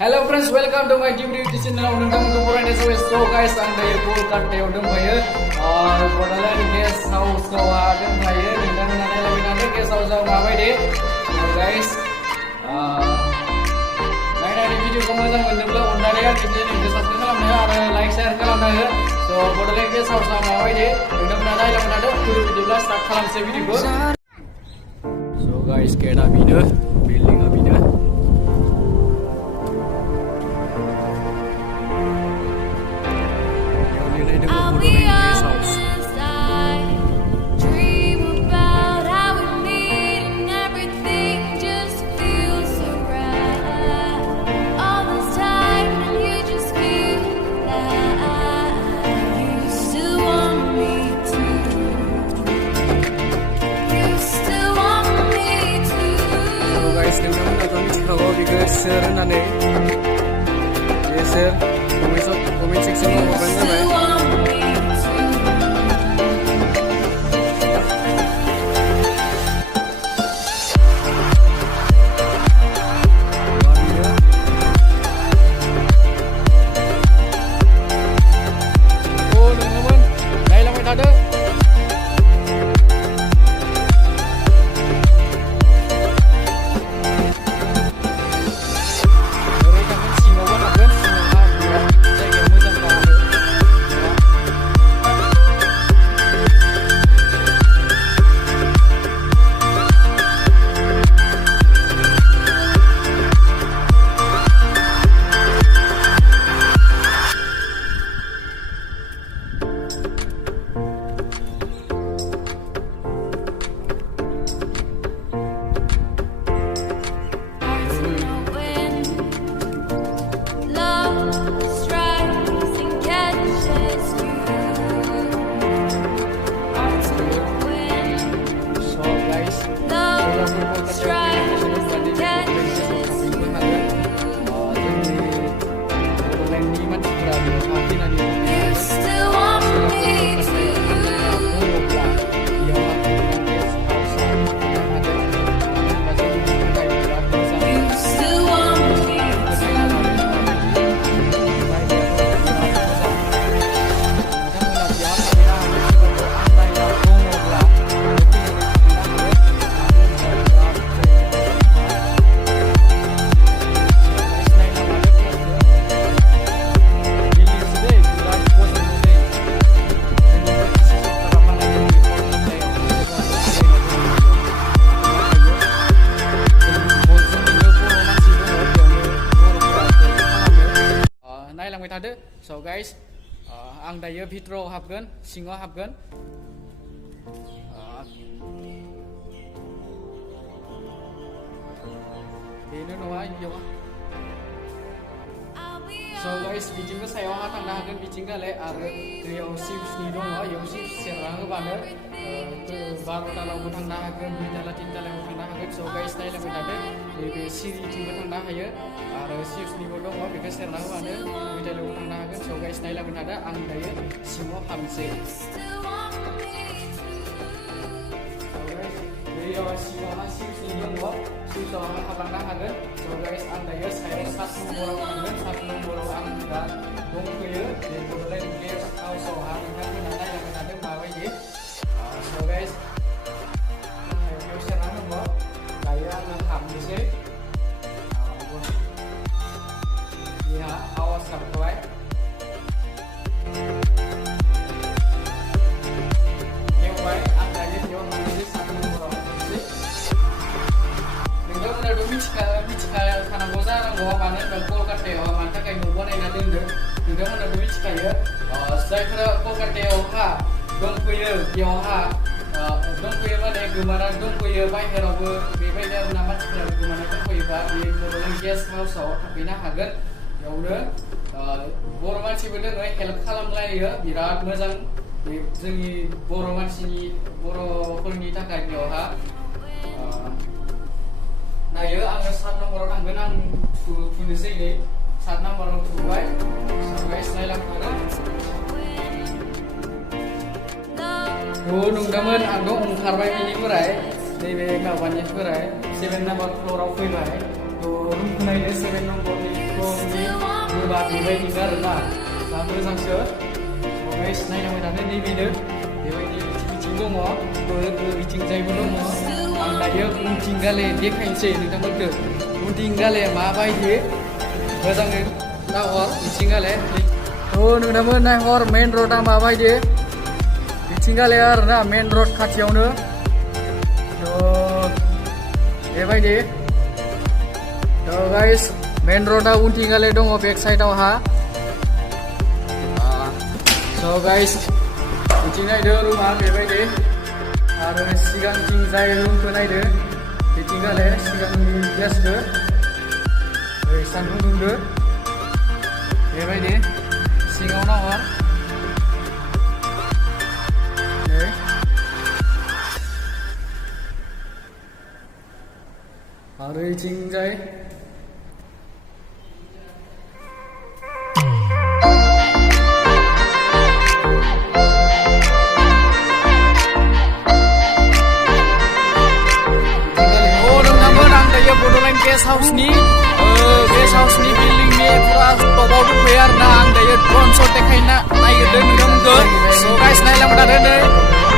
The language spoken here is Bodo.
Hello friends, welcome to my YouTube channel. Nunggu purane so guys, ang dayo po karteo dong bayo. Bodalan guest house ko dong bayo. Nunggu nanay lagi nanay guest house mawai deh. Guys, naik video ko mazang nunggu undare ya video ini subscribe kalam ya, like share kalam ya. So bodalan guest house mawai deh. Nunggu nanay lagi nanay video lah start kalam se video ko. So guys, keda video building video. I'll be honest, I dream about how we meet and everything just feels so right. All this time and you just feel like you still want me to. You still want me to. So guys, nunggu kalau because nane, yes sir, comment section mo open na ba? So guys, ang dayo vitro habgan, singo habgan. Ini noa yo. So guys, bijing ko sayo hatang nahagan bijing ka le ar kriyo sips ni dong yo sips serang bana. Baru talau butang nahagan, bitala tinta le butang nahagan. So guys, naik lang kita deh. Di siri ting butang nahaya. Ar sips ni dong yo because serang bana. Bitala butang nahagan. So guys, naik lang kita deh. Ang dayo simo hamse. Kriyo simo sips ni dong yo. Sudah habang nahagan. So guys, ang dayo sayo satu nomor ang da dong kuya. Di bodolen guest house so hari naik lang kita deh mawai deh. So guys, yo serang mo daya nang hamse. Ya, awas kartuai. Yang baik anda yo hamse satu nomor hamse. Nenggal na do michka kana goza na go mana ko kate o mana kai mo bone na dinde. Nenggal na do michka ya. Sai kra ko kate o ha. Dong kuya yo ha. Dong kuya mana gimana dong kuya bai herabu bebaida nama cikra gimana dong kuya ba di bodolen guest house so tapi na hagan. Ya udah, बर' मानसिफोरनो हेल्प खालामलायो बिराद मोजां जोंनि बर' मानसिनि बर'फोरनि थाखाय बेयावहा दायो आङो 7 नम्बराव थांगोन आं थुनोसै नै 7 नम्बराव थुबाय गाइस नायलांखागोन नंदोंमोन आंथ' ओंखारबाय बेनिफ्राय नैबे माबानिफ्राय 7 नम्बर फ्ल'राव फैबाय rumah naik 7 nombornya ini berubah bebaik tinggal lah. Lalu sangse, guys naik nama tadi ni video, bebaik ni bincang dong mo, bincang saya pun dong mo. Anda ya tinggal le, dia kain saya ni tak betul. Tinggal le, mabai dia, bersang ni, tahu or tinggal le. Oh, nunggu naik or main road am mabai dia. Tinggal le ar na main road kacau nu. Bebaik dia. So guys, main road a tinggal le dong back side ha. So guys, tinggal ada rumah bebaik deh. Ada siang tinggal room tu naik deh. Tinggal le siang gas deh. Sandung deh. Bebaik deh. Siang mana war? Ada tinggal. Guest house ni building ni pura tobau tu bayar na ang daya drone shot dekai na naik den gam ge. So guys naik lam dah den.